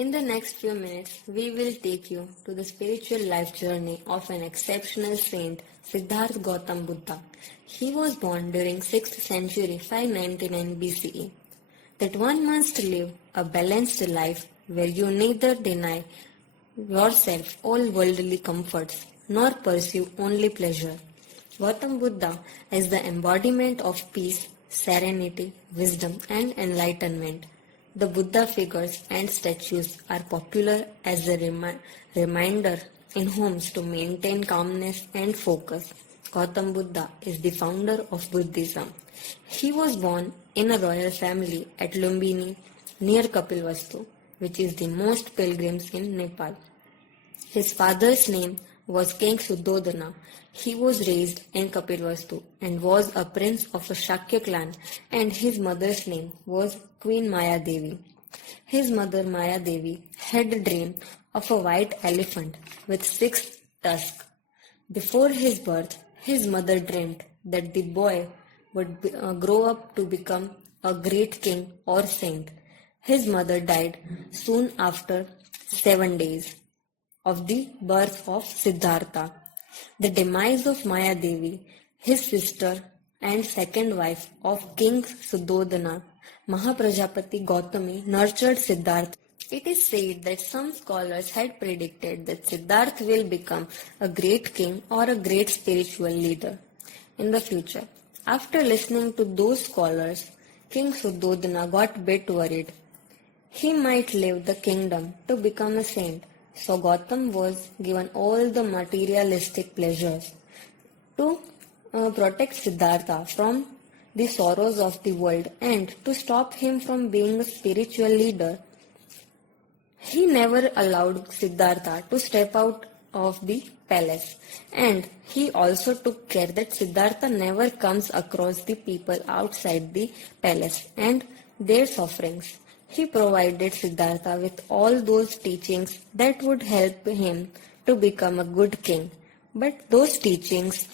In the next few minutes, we will take you to the spiritual life journey of an exceptional saint, Siddhartha Gautama Buddha. He was born during 6th century 599 BCE. That one must live a balanced life where you neither deny yourself all worldly comforts nor pursue only pleasure. Gautama Buddha is the embodiment of peace, serenity, wisdom, and enlightenment. The Buddha figures and statues are popular as a reminder in homes to maintain calmness and focus. Gautama Buddha is the founder of Buddhism. He was born in a royal family at Lumbini near Kapilvastu, which is the most pilgrims in Nepal. His father's name was King Suddhodana. He was raised in Kapilvastu and was a prince of a Shakya clan, and his mother's name was Queen Maya Devi. His mother Maya Devi had a dream of a white elephant with 6 tusks. Before his birth, his mother dreamed that the boy would grow up to become a great king or saint. His mother died soon after 7 days of the birth of Siddhartha. The demise of Maya Devi, his sister and second wife of King Suddhodana, Mahaprajapati Gautami, nurtured Siddhartha. It is said that some scholars had predicted that Siddhartha will become a great king or a great spiritual leader in the future. After listening to those scholars, King Suddhodana got a bit worried. He might leave the kingdom to become a saint, so Gautam was given all the materialistic pleasures to protect Siddhartha from the sorrows of the world and to stop him from being a spiritual leader. He never allowed Siddhartha to step out of the palace, and he also took care that Siddhartha never comes across the people outside the palace and their sufferings. He provided Siddhartha with all those teachings that would help him to become a good king. But those teachings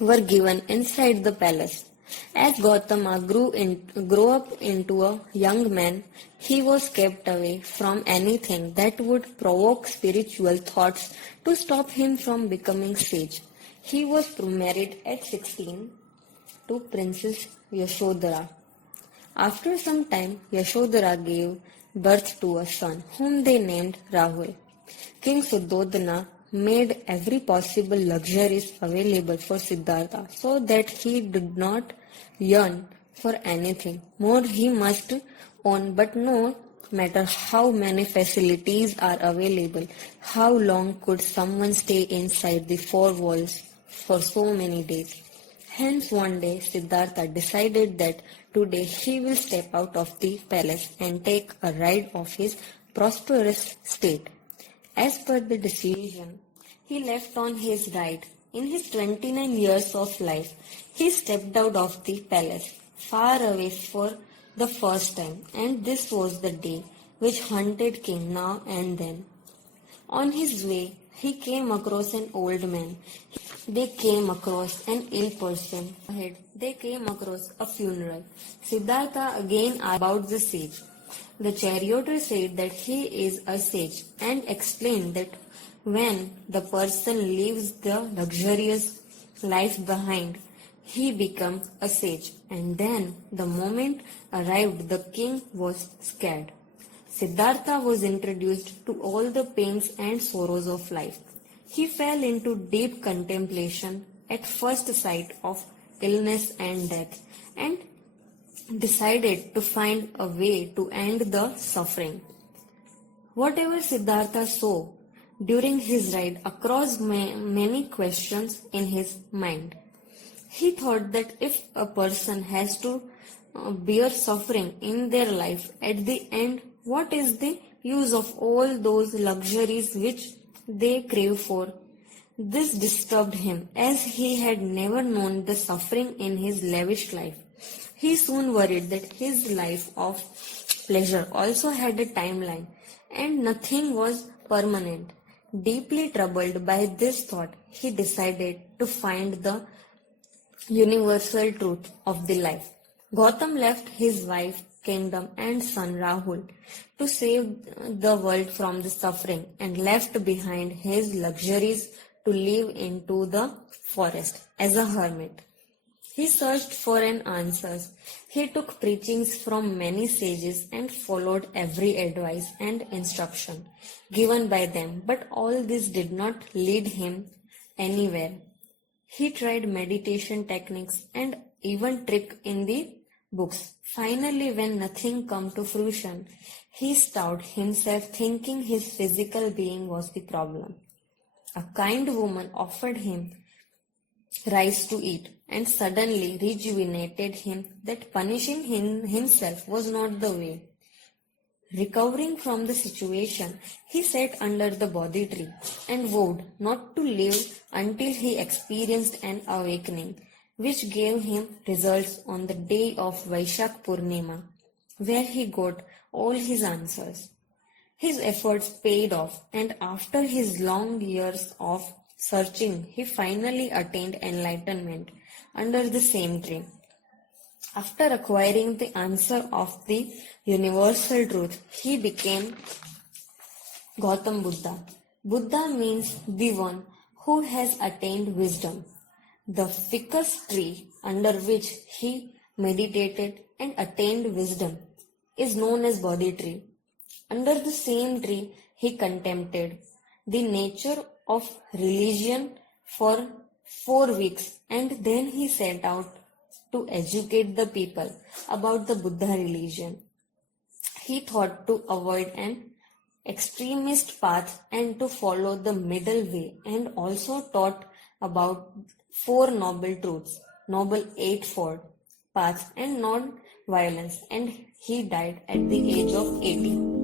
were given inside the palace. As Gautama grew up into a young man, he was kept away from anything that would provoke spiritual thoughts to stop him from becoming sage. He was married at 16 to Princess Yashodhara. After some time, Yashodhara gave birth to a son, whom they named Rahul. King Suddhodana made every possible luxuries available for Siddhartha so that he did not yearn for anything more he must own. But no matter how many facilities are available, how long could someone stay inside the 4 walls for so many days? Hence one day Siddhartha decided that today he will step out of the palace and take a ride of his prosperous state. As per the decision, he left on his ride. In his 29 years of life, he stepped out of the palace, far away for the first time, and this was the day which haunted King now and then. On his way, he came across an old man. They came across an ill person. Ahead, they came across a funeral. Siddhartha again asked about the sage. The charioteer said that he is a sage and explained that when the person leaves the luxurious life behind, he becomes a sage. And then the moment arrived, the king was scared. Siddhartha was introduced to all the pains and sorrows of life. He fell into deep contemplation at first sight of illness and death and decided to find a way to end the suffering. Whatever Siddhartha saw during his ride across many questions in his mind. He thought that if a person has to bear suffering in their life, at the end, what is the use of all those luxuries which they crave for? This disturbed him, as he had never known the suffering in his lavish life. He soon worried that his life of pleasure also had a timeline, and nothing was permanent. Deeply troubled by this thought, he decided to find the universal truth of the life. Gautam left his wife kingdom and son Rahul to save the world from the suffering and left behind his luxuries to live into the forest as a hermit. He searched for an answers. He took preachings from many sages and followed every advice and instruction given by them, but all this did not lead him anywhere. He tried meditation techniques and even trick in the books. Finally, when nothing come to fruition, he starved himself thinking his physical being was the problem. A kind woman offered him rice to eat and suddenly rejuvenated him that punishing himself was not the way. Recovering from the situation, he sat under the Bodhi tree and vowed not to live until he experienced an awakening, which gave him results on the day of Vaishak Purnima, where he got all his answers. His efforts paid off, and after his long years of searching, he finally attained enlightenment under the same tree. After acquiring the answer of the universal truth, he became Gautama Buddha. Buddha means the one who has attained wisdom. The ficus tree under which he meditated and attained wisdom is known as Bodhi tree. Under the same tree, he contemplated the nature of religion for 4 weeks, and then he set out to educate the people about the Buddha religion. He thought to avoid an extremist path and to follow the middle way, and also taught about 4 noble truths, noble eightfold paths and non-violence, and he died at the age of 80.